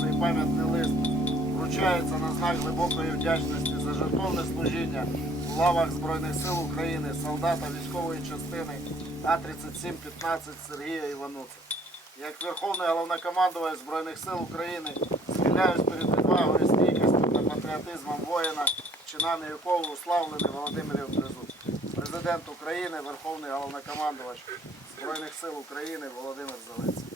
Цей пам'ятний лист вручається на знак глибокої вдячності за жертовне служіння у лавах Збройних сил України солдата військової частини А-3715 Сергія Івануца. Як Верховний головнокомандувач Збройних сил України схиляюсь перед відвагою, стійкістю та патріотизмом воїна, чинами якого уславлений Володимирів Тризуб. Президент України, Верховний головнокомандувач Збройних сил України Володимир Зеленський.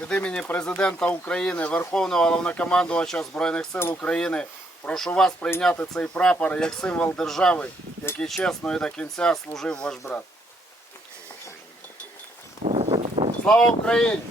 Від імені президента України, Верховного головнокомандувача Збройних сил України, прошу вас прийняти цей прапор як символ держави, який чесно і до кінця служив ваш брат. Слава Україні!